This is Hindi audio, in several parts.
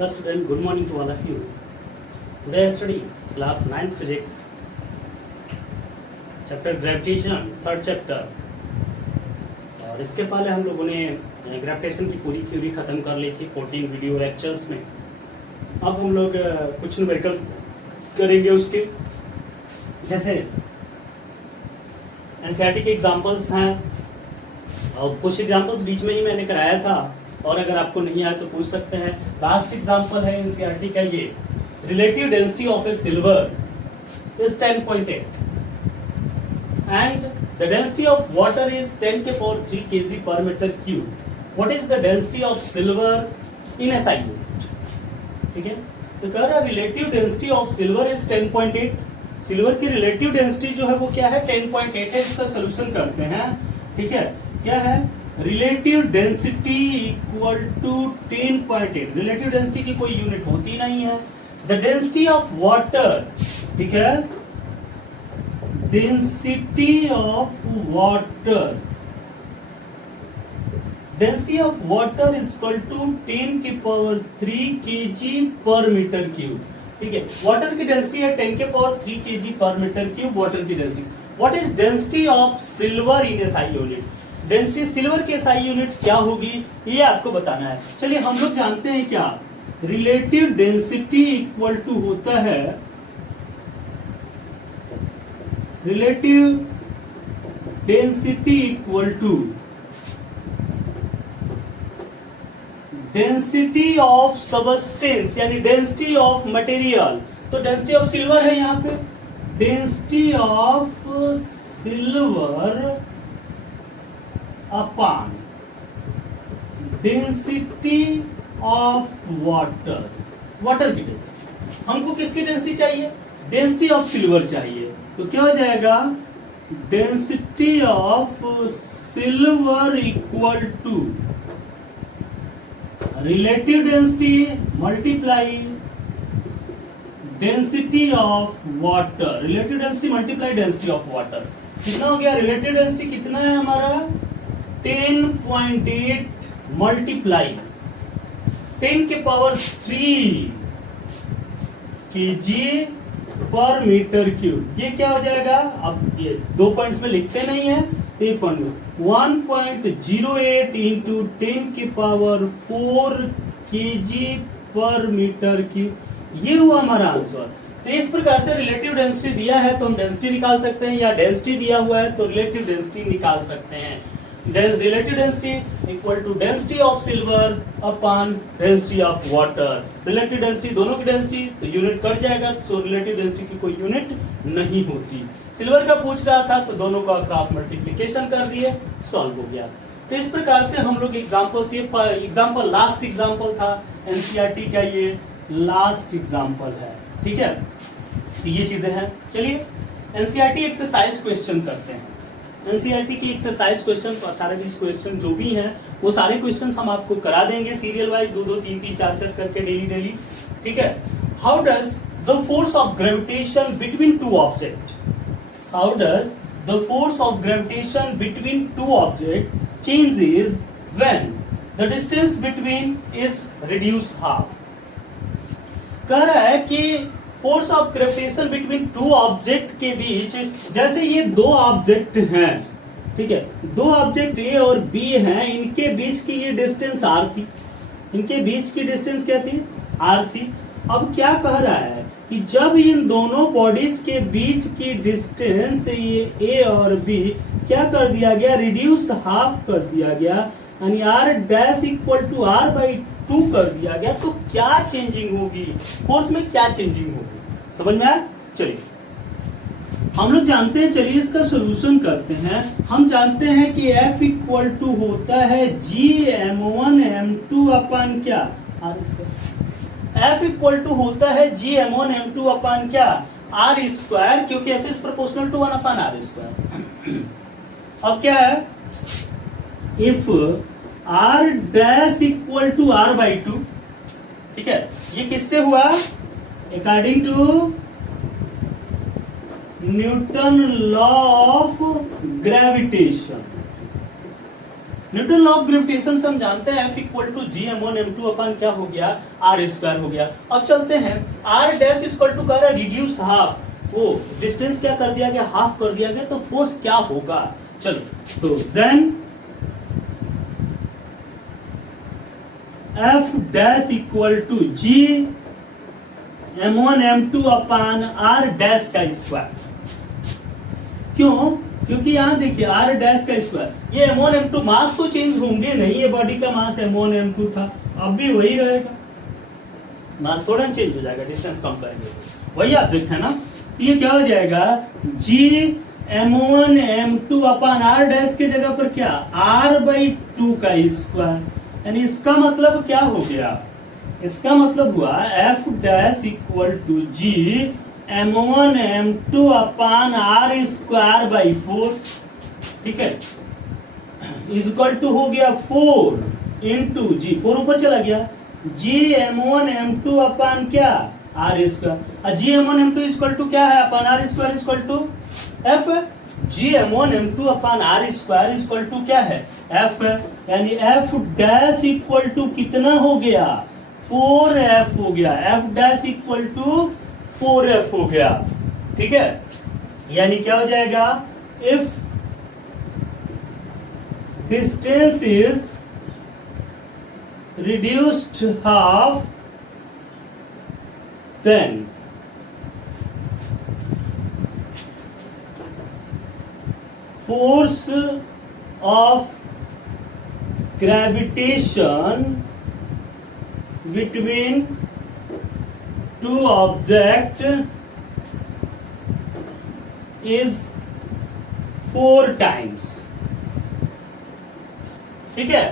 Hello student, good morning to all of you. Today I study class 9th physics, chapter gravitation, third chapter. और इसके पहले हम लोगों ने ग्रेविटेशन की पूरी थ्योरी खत्म कर ली थी 14 वीडियो लेक्चर्स में. अब हम लोग कुछ न्यूमेरिकल्स करेंगे उसके, जैसे एनसीईआरटी के एग्जांपल्स हैं और कुछ एग्जांपल्स बीच में ही मैंने कराया था, और अगर आपको नहीं आया तो पूछ सकते हैं. लास्ट एग्जांपल है एनसीईआरटी का ये, relative density of A silver is 10.8 and the density of water is 10 के power 3 kg per meter cube. What is the density of silver in SI unit? ठीक है, तो कह रहा है relative density of silver is 10.8. Silver की रिलेटिव डेंसिटी जो है वो क्या है? 10.8 है. इसका सोल्यूशन करते हैं. ठीक है, क्या है? Relative density equal to 10.8. Relative density की कोई यूनिट होती नहीं है. द डेंसिटी ऑफ वाटर, ठीक है, density of water, density of water is equal to 10 की power 3 kg per metre cube. ठीक है, वाटर की डेंसिटी है 10 के power 3 kg per metre cube. Water की density. What is density of silver in SI unit? Density silver की एसआई यूनिट क्या होगी ये आपको बताना है. चलिए हम लोग जानते हैं क्या, रिलेटिव डेंसिटी इक्वल टू होता है, relative density equal to density of substance यानी डेंसिटी ऑफ मटेरियल. तो डेंसिटी ऑफ सिल्वर है यहाँ पे, density of silver upon density of water. Water की डेंसिटी. हमको किसकी डेंसिटी चाहिए? डेंसिटी ऑफ सिल्वर चाहिए. तो क्या हो जाएगा? Density of silver equal to relative density multiply density of water. Relative density multiply density of water. कितना हो गया? रिलेटिव डेंसिटी कितना है हमारा? 10.8 मल्टीप्लाई 10 के power 3 kg per metre cube. ये क्या हो जाएगा? अब ये 2 पॉइंट्स में लिखते नहीं है, 1.08 इंटू 10 के power 4 kg per metre cube. ये हुआ हमारा आंसर. तो इस प्रकार से रिलेटिव डेंसिटी दिया है तो हम डेंसिटी निकाल सकते हैं, या डेंसिटी दिया हुआ है तो रिलेटिव डेंसिटी निकाल सकते हैं. Relative density equal to density of silver upon density of water. Relative density दोनों की डेंसिटी तो यूनिट कट जाएगा, सो रिलेटिव डेंसिटी की कोई यूनिट नहीं होती. सिल्वर का पूछ रहा था तो दोनों का क्रॉस मल्टीप्लिकेशन कर दिए, सॉल्व हो गया. तो इस प्रकार से हम लोग एग्जांपल्स, ये एग्जांपल लास्ट एग्जांपल था एनसीईआरटी का, ये लास्ट एग्जांपल है. ठीक है, तो ये चीजें हैं. चलिए एनसीईआरटी एक्सरसाइज क्वेश्चन करते हैं. एनसीईआरटी की एक्सरसाइज क्वेश्चन 18-20 क्वेश्चन जो भी हैं वो सारे क्वेश्चंस हम आपको करा देंगे सीरियल वाइज, 2-2, 3-3, 4-4 करके डेली. ठीक है. How does the force of gravitation between two object, how does the force of gravitation between two object changes when the distance between is reduce half. कह रहा है कि force of gravitation between two object के बीच, जैसे ये दो ऑब्जेक्ट हैं, ठीक है, दो ऑब्जेक्ट ए और बी हैं, इनके बीच की ये डिस्टेंस आर थी. इनके बीच की डिस्टेंस क्या थी? आर थी. अब क्या कह रहा है कि जब इन दोनों बॉडीज के बीच की डिस्टेंस ये ए और बी क्या कर दिया गया? रिड्यूस हाफ कर दिया गया, यानी R dash equal to R by 2 कर दिया गया. तो क्या चेंजिंग होगी फोर्स में? क्या चेंजिंग होगी? समझ में आया? चलिए हम लोग जानते हैं, चलिए इसका सोल्यूशन करते हैं. हम जानते हैं कि F इक्वल टू होता है Gm1 m2 अपन क्या? R square. F equal to होता है Gm1 m2 अपन क्या? आर स्क्वायर, क्योंकि F is proportional to 1 upon R square. अब क्या है? If R dash equal to R by 2. ठीक है, ये किससे हुआ? According to Newton law of gravitation. Newton law of gravitation से हम जानते हैं F equal to G m1 m2 upon क्या हो गया r स्क्वायर हो गया। अब चलते हैं r डैश इक्वल टू कर रिड्यूस हाफ, वो डिस्टेंस क्या कर दिया गया, हाफ कर दिया गया, तो फोर्स क्या होगा। चलो तो then F dash equal to G m1 m2 upon r dash का स्क्वायर। क्यों? क्योंकि यहां देखिए r डैश का स्क्वायर, ये m1 m2 मास तो चेंज होंगे नहीं, ये बॉडी का मास m1 m2 था, अब भी वही रहेगा, मास थोड़ा चेंज हो जाएगा, डिस्टेंस कम करेंगे, वही ऑब्जेक्ट है ना। तो ये क्या हो जाएगा, g m1 m2 upon r dash के जगह पर क्या r/2 का स्क्वायर, यानी इसका मतलब क्या हो गया, इसका मतलब हुआ F dash equal to G m1 m2 upon r square by 4, ठीक है, इक्वल टू हो गया 4 इंटू जी, 4 ऊपर चला गया, जी m1 m2 अपान क्या r square, G m1 m2 equal to क्या है, upon r square equal to f, G m1 m2 upon r square equal to क्या है f, यानी f डैश इक्वल टू कितना हो गया 4f हो गया, f dash equal to 4f हो गया, ठीक है। यानी क्या हो जाएगा, if distance is reduced half then force of gravitation between two object is 4 times, ठीक है।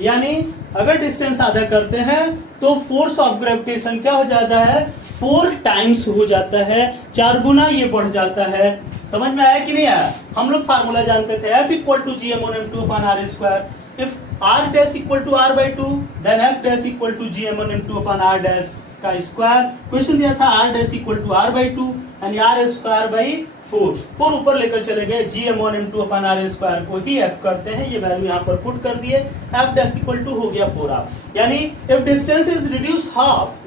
यानी अगर डिस्टेंस आधा करते हैं तो फोर्स ऑफ ग्रेविटेशन क्या हो जाता है, 4 टाइम्स हो जाता है, 4 गुना ये बढ़ जाता है। समझ में आया कि नहीं आया? हम लोग फार्मूला जानते थे F equal to G m1 m2 upon r square, if r dash equal to r/2 then F dash equal to G m1 m2 upon r dash का स्क्वायर। क्वेश्चन दिया था r dash equal to r/2 यानी r स्क्वायर बाई 4 ऊपर लेकर चले गए, जी m1 m2 upon r square को ही f करते हैं, ये वैल्यू यहाँ पर पुट कर दिए, F डैश इक्वल टू हो गया 4r, यानी if distance is reduce half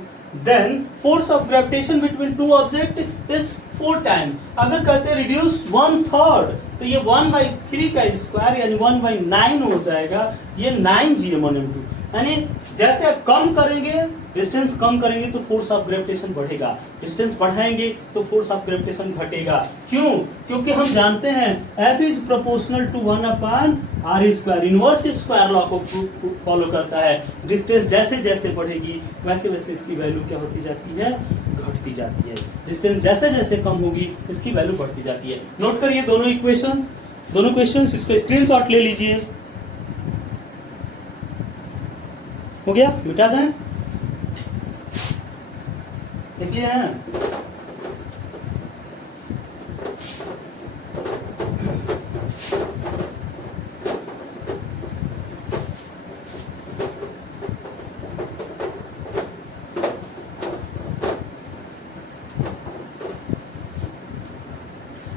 then force of gravitation between two object is 4 times। अगर कहते हैं reduce 1/3 तो ये 1/3 का स्क्वायर यानी 1/9 हो जाएगा, ये 9 g m1 m2, यानी जैसे आप कम करेंगे, डिस्टेंस कम करेंगे तो फोर्स ऑफ ग्रेविटेशन बढ़ेगा, डिस्टेंस बढ़ाएंगे तो फोर्स ऑफ ग्रेविटेशन घटेगा। क्यों? क्योंकि हम जानते हैं F is proportional to 1 upon r square, inverse square law को फॉलो करता है। डिस्टेंस जैसे जैसे बढ़ेगी वैसे वैसे इसकी वैल्यू क्या होती जाती है, घटती जाती है। डिस्टेंस जैसे जैसे कम होगी इसकी वैल्यू बढ़ती जाती है। नोट करिए दोनों इक्वेशन, दोनों क्वेश्चन, इसको स्क्रीनशॉट ले लीजिए। हो गया, मिटा दें, लिख लिया है।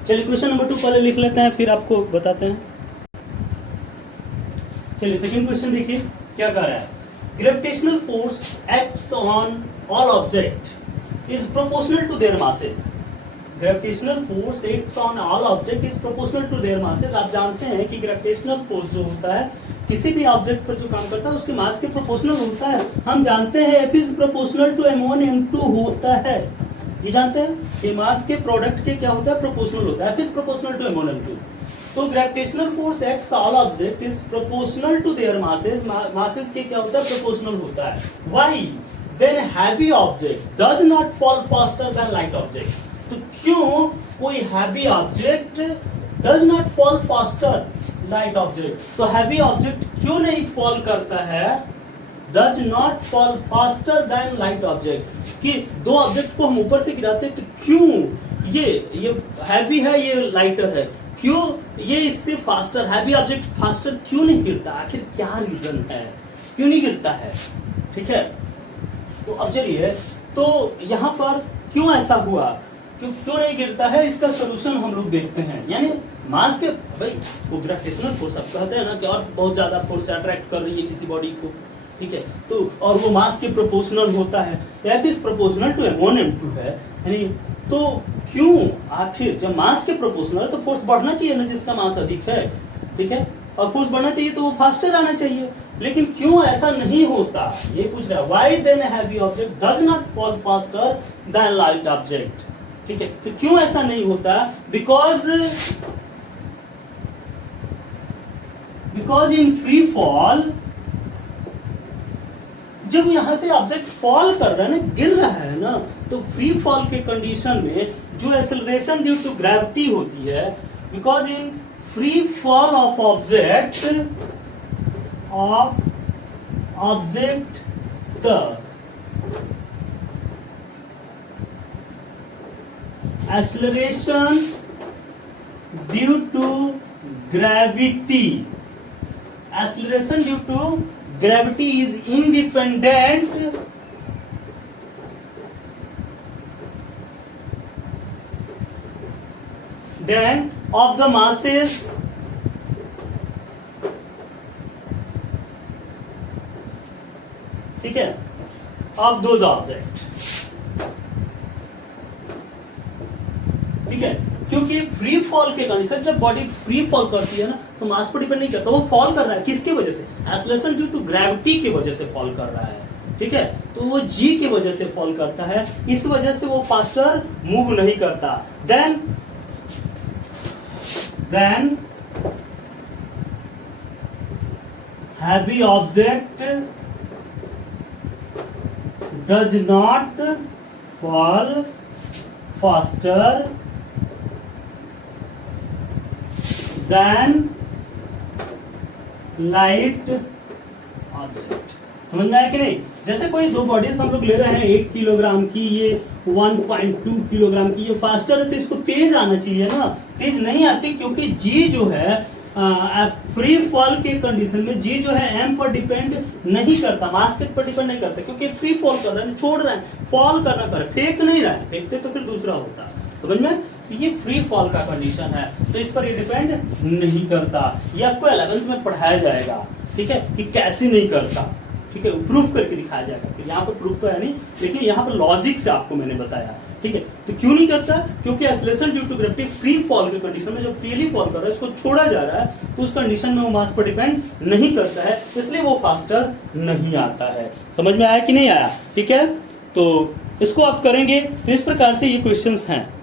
चलिए क्वेश्चन नंबर 2 पहले लिख लेते हैं, फिर आपको बताते हैं। चलिए सेकंड क्वेश्चन देखिए क्या कह रहा है, gravitational force acts on all object is proportional to their masses. Gravitational force acts on all object is proportional to their masses. आप जानते हैं कि ग्रेविटेशनल फोर्स जो होता है किसी भी ऑब्जेक्ट पर जो काम करता है उसके मास के प्रोपोर्शनल होता है। हम जानते हैं F is proportional to m1 m2 होता है, ये जानते हैं कि मास के प्रोडक्ट के क्या होता है, प्रोपोर्शनल होता है। F is proportional to m1 m2, तो gravitational force acts all object is proportional to their masses, masses के क्या होता है, प्रोपोर्शनल होता है। Why then heavy object does not fall faster than light object. तो क्यों कोई heavy object does not fall faster light object, तो हैवी ऑब्जेक्ट क्यों नहीं फॉल करता है, does not fall faster than light object. कि दो ऑब्जेक्ट को हम ऊपर से गिराते हैं तो क्यों ये हैवी है, ये लाइटर है, क्यों ये इससे फास्टर, हैवी ऑब्जेक्ट फास्टर क्यों नहीं गिरता, आखिर क्या रीजन है, क्यों नहीं गिरता है, ठीक है। तो अब चलिए, तो यहां पर क्यों ऐसा हुआ, क्यों नहीं गिरता है, इसका सोल्यूशन हम लोग देखते हैं। यानी मास के भाई वो ग्रेविटेशनल फोर्स आप कहते हैं ना कि अर्थ बहुत ज्यादा फोर्स से अट्रैक्ट कर रही है किसी बॉडी को, ठीक है, तो और वो मास के प्रोपोर्शनल होता है, F is proportional to m1 m2 है, यानी तो क्यों आखिर जब मास के प्रोपोर्शनल है तो फोर्स बढ़ना चाहिए ना जिसका मास अधिक है, ठीक है, और फोर्स बढ़ना चाहिए तो वो फास्टर आना चाहिए, लेकिन क्यों ऐसा नहीं होता ये पूछ रहा है। Why then heavy object does not fall faster than light object, ठीक है, तो क्यों ऐसा नहीं होता, बिकॉज इन फ्री फॉल जब यहां से ऑब्जेक्ट फॉल कर रहा है ना, गिर रहा है ना, तो फ्री फॉल के कंडीशन में जो एक्सेलरेशन ड्यू टू ग्रेविटी होती है, because in free fall of object the acceleration due to gravity is independent of the masses ठीक है of those objects, ठीक है, क्योंकि फ्री फॉल के कंडीशन जब बॉडी फ्री फॉल करती है ना तो मास पर डिपेंड नहीं करता, वो फॉल कर रहा है किसकी वजह से, एक्सेलरेशन ड्यू टू ग्रेविटी की वजह से फॉल कर रहा है, ठीक है, तो वो जी की वजह से फॉल करता है, इस वजह से वो फास्टर मूव नहीं करता। Then heavy object does not fall faster than light object. समझ में आया कि नहीं? जैसे कोई दो बॉडीज हम लोग ले रहे हैं 1 किलोग्राम की, ये 1.2 किलोग्राम की, ये फास्टर है तो इसको तेज आना चाहिए ना, तेज नहीं आती क्योंकि जी जो है फ्री फॉल के कंडीशन में जी जो है एम पर डिपेंड नहीं करता, मास पर डिपेंड नहीं करता, क्योंकि फ्री फॉल कर रहा है, छोड़ रहा है, फॉल करना कर, फेंक नहीं रहा है, फेंकते तो फिर दूसरा होता। समझ में? ये फ्री फॉल का कंडीशन है तो इस पर ये डिपेंड नहीं करता। ये आपको 11th में पढ़ाया जाएगा, ठीक है, कि कैसे नहीं करता, ठीक है, प्रूफ करके दिखाया जाएगा। फिर यहाँ पर प्रूफ तो है नहीं, लेकिन यहाँ पर लॉजिक से आपको मैंने बताया, ठीक है। तो क्यों नहीं करता? क्योंकि acceleration due to gravity free fall के कंडीशन में जब फ्रीली फॉल कर रहा है, इसको छोड़ा जा रहा है, तो उस कंडीशन में वो मास पर डिपेंड नहीं करता है, इसलिए वो फास्टर नहीं आता है। समझ में आया कि नहीं आया? ठीक है, तो इसको आप करेंगे तो इस प्रकार से ये क्वेश्चंस हैं।